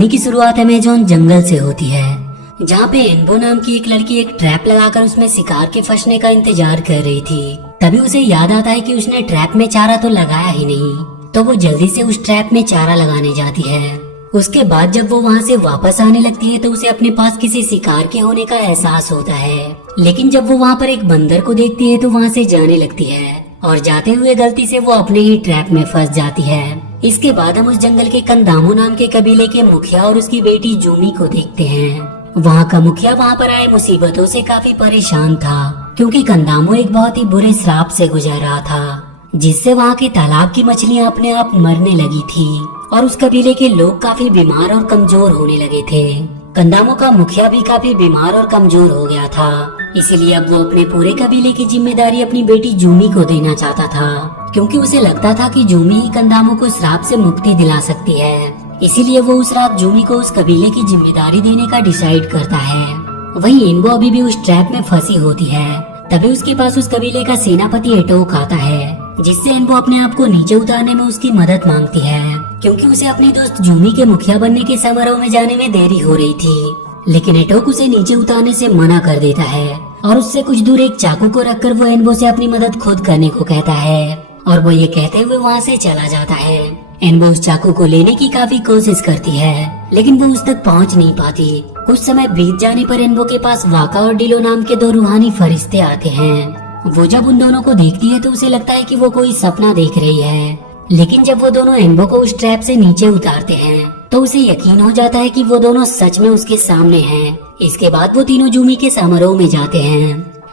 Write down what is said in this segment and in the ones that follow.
कहानी की शुरुआत अमेज़न जंगल से होती है, जहाँ पे एनबो नाम की एक लड़की एक ट्रैप लगाकर उसमें शिकार के फंसने का इंतजार कर रही थी। तभी उसे याद आता है कि उसने ट्रैप में चारा तो लगाया ही नहीं, तो वो जल्दी से उस ट्रैप में चारा लगाने जाती है। उसके बाद जब वो वहाँ से वापस आने लगती है तो उसे अपने पास किसी शिकार के होने का एहसास होता है। लेकिन जब वो वहाँ पर एक बंदर को देखती है तो वहाँ से जाने लगती है और जाते हुए गलती से वो अपने ही ट्रैप में फंस जाती है। इसके बाद हम उस जंगल के कंदामो नाम के कबीले के मुखिया और उसकी बेटी जूमी को देखते हैं। वहाँ का मुखिया वहाँ पर आए मुसीबतों से काफी परेशान था, क्योंकि कंदामो एक बहुत ही बुरे श्राप से गुजर रहा था, जिससे वहाँ के तालाब की मछलियाँ अपने आप मरने लगी थी और उस कबीले के लोग काफी बीमार और कमजोर होने लगे थे। कंदामो का मुखिया भी काफी बीमार और कमजोर हो गया था, इसीलिए अब वो अपने पूरे कबीले की जिम्मेदारी अपनी बेटी जूमी को देना चाहता था, क्योंकि उसे लगता था कि जूमी ही कंदामो को श्राप से मुक्ति दिला सकती है। इसीलिए वो उस रात जूमी को उस कबीले की जिम्मेदारी देने का डिसाइड करता है। वहीं एनबो अभी भी उस ट्रैप में फंसी होती है। तभी उसके पास उस कबीले का सेनापति एटोक आता है, जिससे एनबो अपने आप को नीचे उतारने में उसकी मदद मांगती है, क्योंकि उसे अपनी दोस्त जूमी के मुखिया बनने के समारोह में जाने में देरी हो रही थी। लेकिन एटोक उसे नीचे उतारने से मना कर देता है और उससे कुछ दूर एक चाकू को रखकर वो एनबो से अपनी मदद खुद करने को कहता है और वो ये कहते हुए वहाँ से चला जाता है। एनबो उस चाकू को लेने की काफी कोशिश करती है, लेकिन वो उस तक पहुँच नहीं पाती। कुछ समय बीत जाने पर एनबो के पास वाका और डिलो नाम के दो रूहानी फरिश्ते आते हैं। वो जब उन दोनों को देखती है तो उसे लगता है कि वो कोई सपना देख रही है, लेकिन जब वो दोनों एनबो को उस ट्रैप से नीचे उतारते हैं तो उसे यकीन हो जाता है कि वो दोनों सच में उसके सामने हैं। इसके बाद वो तीनों जूमी के समारोह में जाते हैं।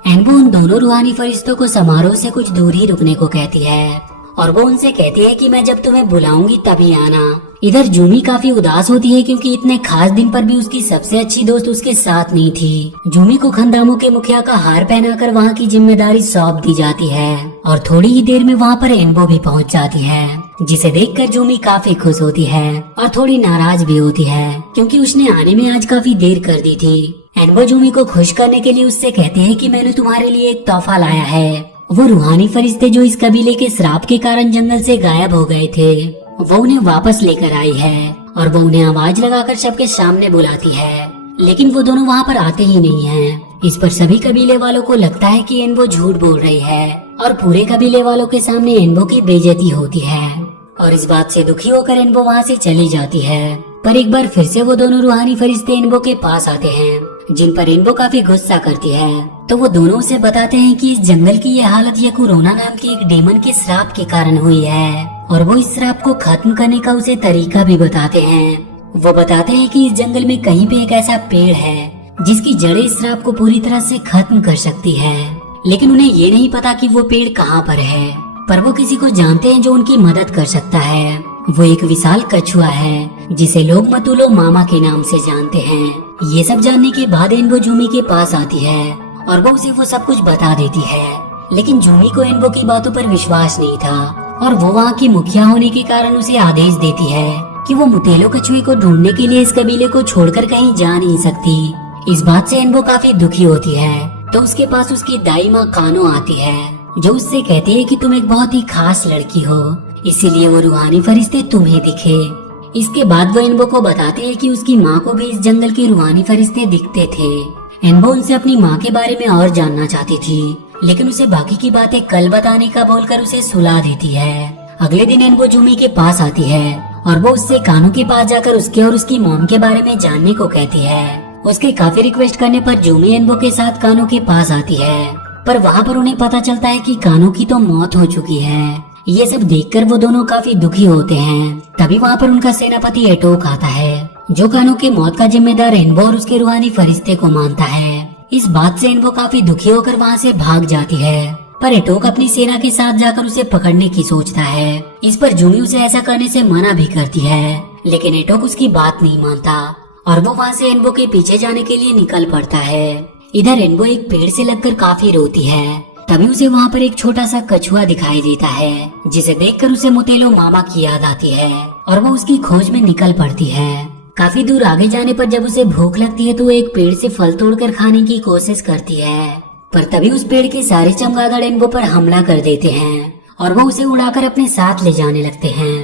एनबो उन दोनों रूहानी फरिश्तों को समारोह से कुछ दूर ही रुकने को कहती है और वो उनसे कहती है कि मैं जब तुम्हें बुलाऊंगी तभी आना। इधर जूमी काफी उदास होती है, क्योंकि इतने खास दिन पर भी उसकी सबसे अच्छी दोस्त उसके साथ नहीं थी। जूमी को कंदामो के मुखिया का हार पहनाकर वहाँ की जिम्मेदारी सौंप दी जाती है और थोड़ी ही देर में वहाँ पर एनबो भी पहुँच जाती है, जिसे देखकर जूमी काफी खुश होती है और थोड़ी नाराज भी होती है, क्योंकि उसने आने में आज काफी देर कर दी थी। एनबो जूमी को खुश करने के लिए उससे कहते हैं कि मैंने तुम्हारे लिए एक तोहफा लाया है। वो रूहानी फरिश्ते जो इस कबीले के श्राप के कारण जंगल से गायब हो गए थे, वो उन्हें वापस लेकर आई है और वो उन्हें आवाज लगाकर सबके सामने बुलाती है, लेकिन वो दोनों वहाँ पर आते ही नहीं हैं। इस पर सभी कबीले वालों को लगता है कि एनबो झूठ बोल रही है और पूरे कबीले वालों के सामने एनबो की बेइज्जती होती है और इस बात से दुखी होकर एनबो वहाँ से चली जाती है। पर एक बार फिर से वो दोनों रूहानी फरिश्ते एनबो के पास आते हैं, जिन पर एनबो काफी गुस्सा करती है। तो वो दोनों उसे बताते हैं कि इस जंगल की ये हालत ये कोरोना नाम की एक डेमन के श्राप के कारण हुई है और वो इस श्राप को खत्म करने का उसे तरीका भी बताते हैं। वो बताते हैं कि इस जंगल में कहीं पे एक ऐसा पेड़ है जिसकी जड़ें इस श्राप को पूरी तरह से खत्म कर सकती है, लेकिन उन्हें ये नहीं पता कि वो पेड़ कहाँ पर है। पर वो किसी को जानते हैं जो उनकी मदद कर सकता है। वो एक विशाल कछुआ है जिसे लोग मतुलो मामा के नाम से जानते हैं। ये सब जानने के बाद एनबो जूमी के पास आती है और वो उसे वो सब कुछ बता देती है, लेकिन जूमी को एनबो की बातों पर विश्वास नहीं था और वो वहाँ की मुखिया होने के कारण उसे आदेश देती है कि वो मुतेलो कछुए को ढूंढने के लिए इस कबीले को छोड़कर कहीं जा नहीं सकती। इस बात से एनबो काफी दुखी होती है, तो उसके पास उसकी दाई माँ कानो आती है, जो उससे कहती है कि तुम एक बहुत ही खास लड़की हो, इसीलिए वो रूहानी फरिश्ते तुम्हें दिखे। इसके बाद वो एनबो को बताते हैं कि उसकी माँ को भी इस जंगल के रूहानी फरिश्ते दिखते थे। एनबो उनसे अपनी माँ के बारे में और जानना चाहती थी, लेकिन उसे बाकी की बातें कल बताने का बोलकर उसे सुला देती है। अगले दिन एनबो जूमी के पास आती है और वो उससे कानू के पास जाकर उसके और उसकी मॉम के बारे में जानने को कहती है। उसके काफी रिक्वेस्ट करने पर जूमी एनबो के साथ कानू के पास आती है, पर वहाँ पर उन्हें पता चलता है कि कानू की तो मौत हो चुकी है। ये सब देखकर वो दोनों काफी दुखी होते हैं। तभी वहाँ पर उनका सेनापति एटोक आता है, जो कानू की मौत का जिम्मेदार एनबो और उसके रूहानी फरिश्ते को मानता है। इस बात से एनबो काफी दुखी होकर वहाँ से भाग जाती है, पर एटोक अपनी सेना के साथ जाकर उसे पकड़ने की सोचता है। इस पर जूमी उसे ऐसा करने से मना भी करती है, लेकिन एटोक उसकी बात नहीं मानता और वो वहाँ से एनबो के पीछे जाने के लिए निकल पड़ता है। इधर एनबो एक पेड़ से लगकर काफी रोती है। तभी उसे वहाँ पर एक छोटा सा कछुआ दिखाई देता है, जिसे देखकर उसे मुतेलो मामा की याद आती है और वो उसकी खोज में निकल पड़ती है। काफी दूर आगे जाने पर जब उसे भूख लगती है तो वो एक पेड़ से फल तोड़कर खाने की कोशिश करती है, पर तभी उस पेड़ के सारे चमगादड़ एनबो पर हमला कर देते हैं और वो उसे उड़ाकर अपने साथ ले जाने लगते हैं।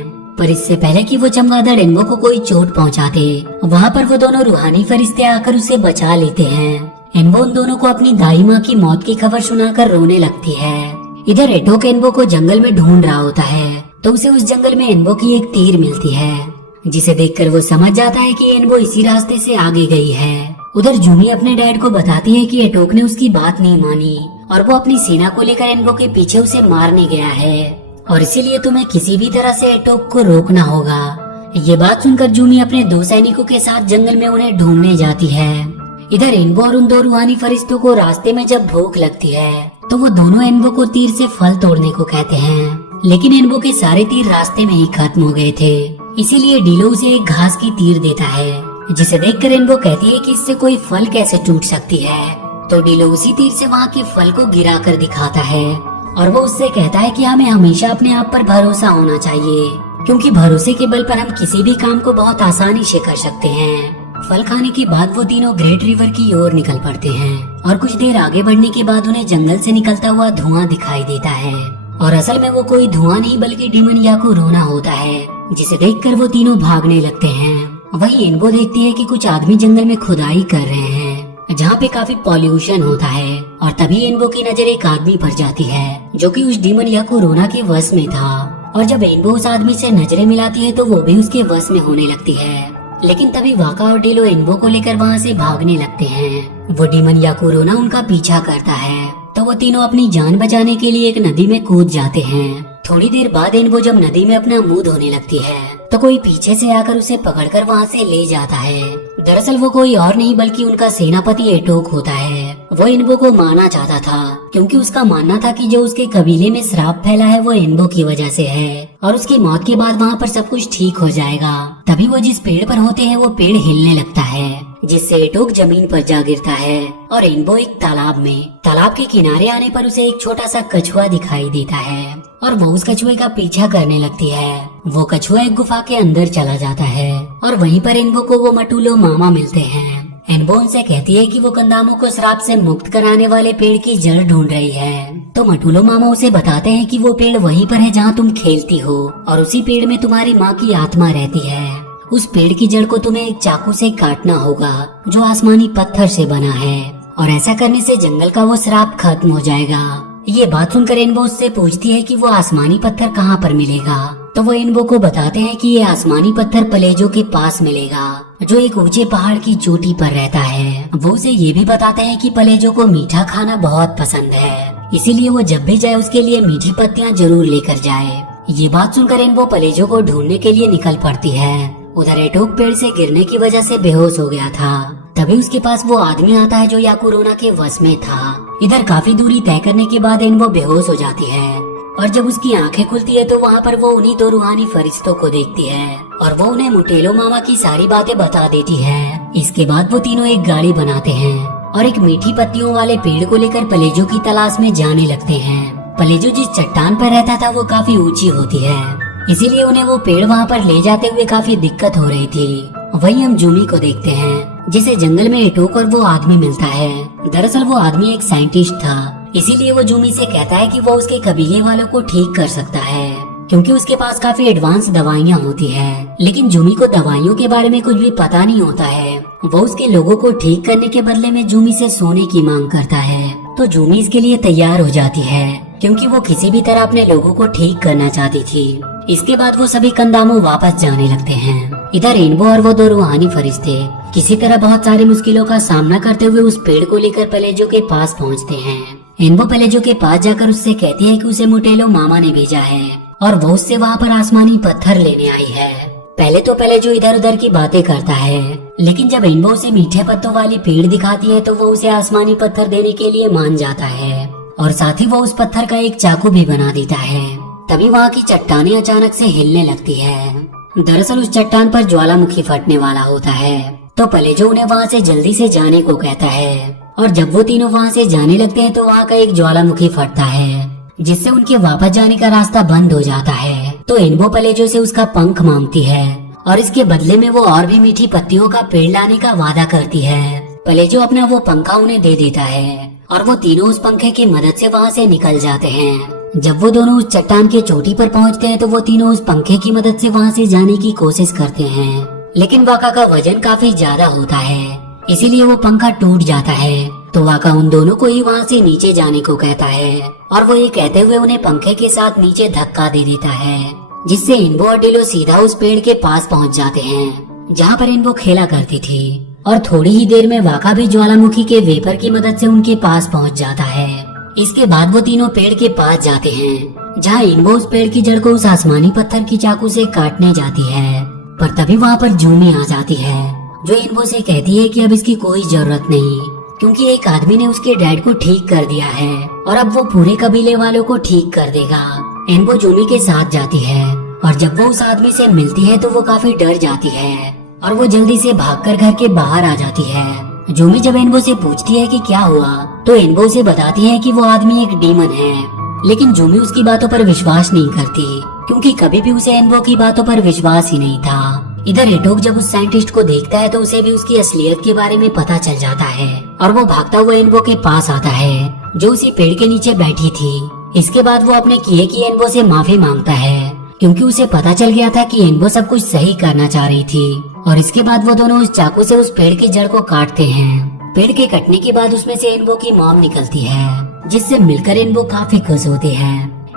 पर इससे पहले कि वो चमगादड़ एनबो को कोई चोट पहुंचाते, वहाँ पर वो दोनों रूहानी फरिश्ते आकर उसे बचा लेते हैं। एनबो उन दोनों को अपनी दाई माँ की मौत की खबर सुनाकर रोने लगती है। इधर एटोक एनबो को जंगल में ढूंढ रहा होता है, तो उसे उस जंगल में एनबो की एक तीर मिलती है, जिसे देखकर वो समझ जाता है कि एनबो इसी रास्ते से आगे गई है। उधर जूमी अपने डैड को बताती है कि एटोक ने उसकी बात नहीं मानी और वो अपनी सेना को लेकर एनबो के पीछे उसे मारने गया है, और इसीलिए तुम्हें किसी भी तरह से एटोक को रोकना होगा। ये बात सुनकर जूमी अपने 2 सैनिकों के साथ जंगल में उन्हें ढूंढने जाती है। इधर एनबो और उन 2 रूहानी फरिश्तों को रास्ते में जब भूख लगती है, तो वो दोनों एनबो को तीर से फल तोड़ने को कहते हैं, लेकिन एनबो के सारे तीर रास्ते में ही खत्म हो गए थे। इसीलिए डीलो उसे एक घास की तीर देता है, जिसे देखकर एनबो कहती है कि इससे कोई फल कैसे टूट सकती है। तो डीलो उसी तीर से वहाँ के फल को गिरा कर दिखाता है, और वो उससे कहता है कि हमें हमेशा अपने आप पर भरोसा होना चाहिए, क्योंकि भरोसे के बल पर हम किसी भी काम को बहुत आसानी से कर सकते हैं। फल खाने के बाद वो तीनों ग्रेट रिवर की ओर निकल पड़ते हैं, और कुछ देर आगे बढ़ने के बाद उन्हें जंगल से निकलता हुआ धुआं दिखाई देता है, और असल में वो कोई धुआं नहीं बल्कि डिमन याकुरोना होता है, जिसे देखकर वो तीनों भागने लगते हैं। वहीं एनबो देखती है कि कुछ आदमी जंगल में खुदाई कर रहे हैं, जहाँ पे काफी पॉल्यूशन होता है, और तभी एनबो की नजर एक आदमी पर जाती है, जो कि उस डिमन याकुरोना के वश में था। और जब एनबो उस आदमी से नजरें मिलाती है तो वो भी उसके वश में होने लगती है। लेकिन तभी वाका और डीलो एनबो को लेकर वहाँ से भागने लगते हैं। वो डिमन याकुरोना उनका पीछा करता है, तो वो तीनों अपनी जान बचाने के लिए एक नदी में कूद जाते हैं। थोड़ी देर बाद एनबो जब नदी में अपना मुंह धोने लगती है, तो कोई पीछे से आकर उसे पकड़कर वहाँ से ले जाता है। दरअसल वो कोई और नहीं बल्कि उनका सेनापति एटोक होता है। वो एनबो को मारना चाहता था, क्योंकि उसका मानना था कि जो उसके कबीले में श्राप फैला है वो एनबो की वजह से है, और उसकी मौत के बाद वहाँ पर सब कुछ ठीक हो जाएगा। तभी वो जिस पेड़ पर होते हैं वो पेड़ हिलने लगता है, जिससे एटोक जमीन पर जा गिरता है, और एनबो एक तालाब में। तालाब के किनारे आने पर उसे एक छोटा सा कछुआ दिखाई देता है, और वो उस कछुए का पीछा करने लगती है। वो कछुआ एक गुफा के अंदर चला जाता है, और वहीं पर एनबो को वो मटुलो मामा मिलते हैं। एनबो उनसे कहती है कि वो कंदामो को श्राप से मुक्त कराने वाले पेड़ की जड़ ढूंढ रही है। तो मटुलो मामा उसे बताते हैं कि वो पेड़ वहीं पर है जहाँ तुम खेलती हो, और उसी पेड़ में तुम्हारी माँ की आत्मा रहती है। उस पेड़ की जड़ को तुम्हें एक चाकू से काटना होगा, जो आसमानी पत्थर से बना है, और ऐसा करने से जंगल का वो श्राप खत्म हो जाएगा। ये बात सुनकर एनबो उससे पूछती है कि वो आसमानी पत्थर कहाँ पर मिलेगा। तो वो एनबो को बताते हैं कि ये आसमानी पत्थर पलेजो के पास मिलेगा, जो एक ऊंचे पहाड़ की चोटी पर रहता है। वो उसे ये भी बताते हैं कि पलेजो को मीठा खाना बहुत पसंद है, इसीलिए वो जब भी जाए उसके लिए मीठी पत्तियां जरूर लेकर जाए। ये बात सुनकर एनबो पलेजो को ढूंढने के लिए निकल पड़ती है। उधर एटोक पेड़ से गिरने की वजह से बेहोश हो गया था। तभी उसके पास वो आदमी आता है जो याकुरोना के वश में था। इधर काफी दूरी तय करने के बाद एनबो बेहोश हो जाती है, और जब उसकी आंखें खुलती है तो वहाँ पर वो उन्हीं 2 रूहानी फरिश्तों को देखती है, और वो उन्हें मुटेलो मामा की सारी बातें बता देती है। इसके बाद वो तीनों एक गाड़ी बनाते हैं, और एक मीठी पत्तियों वाले पेड़ को लेकर पलेजो की तलाश में जाने लगते हैं। पलेजो जिस चट्टान पर रहता था वो काफी ऊंची होती है, इसीलिए उन्हें वो पेड़ वहाँ पर ले जाते हुए काफी दिक्कत हो रही थी। वहीं हम जूमी को देखते हैं, जिसे जंगल में एटोक और वो आदमी मिलता है। दरअसल वो आदमी एक साइंटिस्ट था, इसीलिए वो जूमी से कहता है कि वो उसके कबीले वालों को ठीक कर सकता है, क्योंकि उसके पास काफी एडवांस दवाइयाँ होती है। लेकिन जूमी को दवाइयों के बारे में कुछ भी पता नहीं होता है। वो उसके लोगों को ठीक करने के बदले में जूमी से सोने की मांग करता है। तो जूमी इसके लिए तैयार हो जाती है, क्योंकि वो किसी भी तरह अपने लोगों को ठीक करना चाहती थी। इसके बाद वो सभी कंदामो वापस जाने लगते हैं। इधर एनबो और वो 2 रूहानी फरिश्ते किसी तरह बहुत सारी मुश्किलों का सामना करते हुए उस पेड़ को लेकर पलेजो के पास पहुंचते हैं। एनबो पलेजो के पास जाकर उससे कहती है कि उसे मुटेलो मामा ने भेजा है, और वो उससे वहाँ पर आसमानी पत्थर लेने आई है। पहले तो पलेजो इधर उधर की बातें करता है, लेकिन जब एनबो उसे मीठे पत्तों वाली पेड़ दिखाती है तो वो उसे आसमानी पत्थर देने के लिए मान जाता है, और साथ ही वो उस पत्थर का एक चाकू भी बना देता है। तभी वहाँ की चट्टानें अचानक से हिलने लगती है। दरअसल उस चट्टान पर ज्वालामुखी फटने वाला होता है। तो पलेजो उन्हें वहाँ से जल्दी से जाने को कहता है, और जब वो तीनों वहाँ से जाने लगते हैं तो वहाँ का एक ज्वालामुखी फटता है, जिससे उनके वापस जाने का रास्ता बंद हो जाता है। तो एनबो पलेजो से उसका पंख मांगती है, और इसके बदले में वो और भी मीठी पत्तियों का पेड़ लाने का वादा करती है। पलेजो अपना वो पंखा उन्हें दे देता है, और वो तीनों उस पंखे की मदद से वहाँ से निकल जाते हैं। जब वो दोनों उस चट्टान के चोटी पर पहुंचते हैं तो वो तीनों उस पंखे की मदद से वहां से जाने की कोशिश करते हैं, लेकिन वाका का वजन काफी ज्यादा होता है, इसीलिए वो पंखा टूट जाता है। तो वाका उन दोनों को ही वहाँ से नीचे जाने को कहता है और वो ये कहते हुए उन्हें पंखे के साथ नीचे धक्का दे देता है, जिससे इन्बो और डिलो सीधा उस पेड़ के पास पहुँच जाते हैं जहाँ पर इन्बो खेला करती थी। और थोड़ी ही देर में वाका भी ज्वालामुखी के वेपर की मदद से उनके पास पहुँच जाता है। इसके बाद वो तीनों पेड़ के पास जाते हैं जहाँ इन्बो उस पेड़ की जड़ को उस आसमानी पत्थर की चाकू से काटने जाती है, पर तभी वहाँ पर जूमी आ जाती है जो इन्बो से कहती है कि अब इसकी कोई जरूरत नहीं, क्योंकि एक आदमी ने उसके डैड को ठीक कर दिया है और अब वो पूरे कबीले वालों को ठीक कर देगा। इन्बो जूमी के साथ जाती है और जब वो उस आदमी से मिलती है तो वो काफी डर जाती है और वो जल्दी से भागकर घर के बाहर आ जाती है। जूमी जब इन्बो से पूछती है कि क्या हुआ तो इन्बो से बताती है कि वो आदमी एक डीमन है, लेकिन जूमी उसकी बातों पर विश्वास नहीं करती क्योंकि कभी भी उसे इन्बो की बातों पर विश्वास ही नहीं था। इधर एटोक जब उस साइंटिस्ट को देखता है तो उसे भी उसकी असलियत के बारे में पता चल जाता है और वो भागता हुआ इन्बो के पास आता है जो उसी पेड़ के नीचे बैठी थी। इसके बाद वो अपने किए की इन्बो से माफी मांगता है क्योंकि उसे पता चल गया था कि इन्बो सब कुछ सही करना चाह रही थी। और इसके बाद वो दोनों उस चाकू से उस पेड़ की जड़ को काटते हैं। पेड़ के कटने के बाद उसमें से इन्बो की मॉम निकलती है, जिससे मिलकर इन्बो काफी खुश होती है।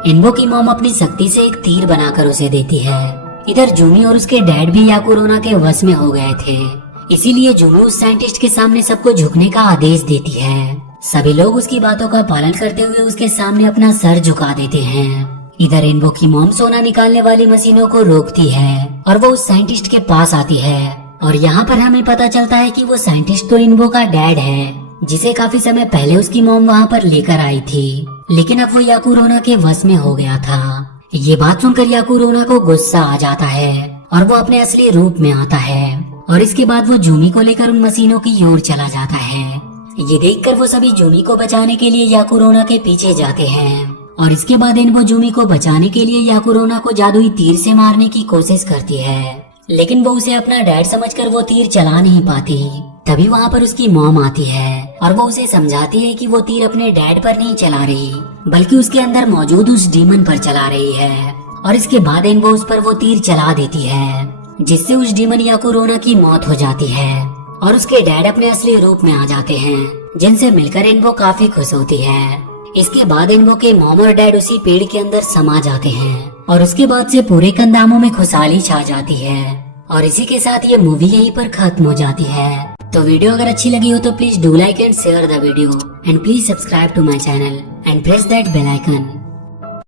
इन्बो की मॉम अपनी शक्ति से एक तीर बनाकर उसे देती है। इधर जूमी और उसके डैड भी याकुरोना के वश में हो गए थे, इसीलिए जूमी उस साइंटिस्ट के सामने सबको झुकने का आदेश देती है। सभी लोग उसकी बातों का पालन करते हुए उसके सामने अपना सर झुका देते हैं। इधर इन्बो की मॉम सोना निकालने वाली मशीनों को रोकती है और वो उस साइंटिस्ट के पास आती है और यहाँ पर हमें पता चलता है कि वो साइंटिस्ट तो इन्बो का डैड है, जिसे काफी समय पहले उसकी मॉम वहाँ पर लेकर आई थी, लेकिन अब वो याकुरोना के वश में हो गया था। ये बात सुनकर याकुरोना को गुस्सा आ जाता है और वो अपने असली रूप में आता है और इसके बाद वो जूमी को लेकर उन मशीनों की ओर चला जाता है। ये देखकर वो सभी जूमी को बचाने के लिए याकुरोना के पीछे जाते हैं और इसके बाद इन्बो जूमी को बचाने के लिए याकुरोना को जादुई तीर से मारने की कोशिश करती है, लेकिन वो उसे अपना डैड समझकर वो तीर चला नहीं पाती। तभी वहाँ पर उसकी मॉम आती है और वो उसे समझाती है कि वो तीर अपने डैड पर नहीं चला रही बल्कि उसके अंदर मौजूद उस डीमन पर चला रही है। और इसके बाद इन्बो उस पर वो तीर चला देती है, जिससे उस डीमन याकुरोना की मौत हो जाती है और उसके डैड अपने असली रूप में आ जाते हैं, जिनसे मिलकर इन्बो काफी खुश होती है। इसके बाद इन्बो के मॉम और डैड उसी पेड़ के अंदर समा जाते हैं और उसके बाद से पूरे कंदामों में खुशहाली छा जाती है। और इसी के साथ ये मूवी यहीं पर खत्म हो जाती है। तो वीडियो अगर अच्छी लगी हो तो please do like and share the video and please subscribe to my channel and press that bell icon.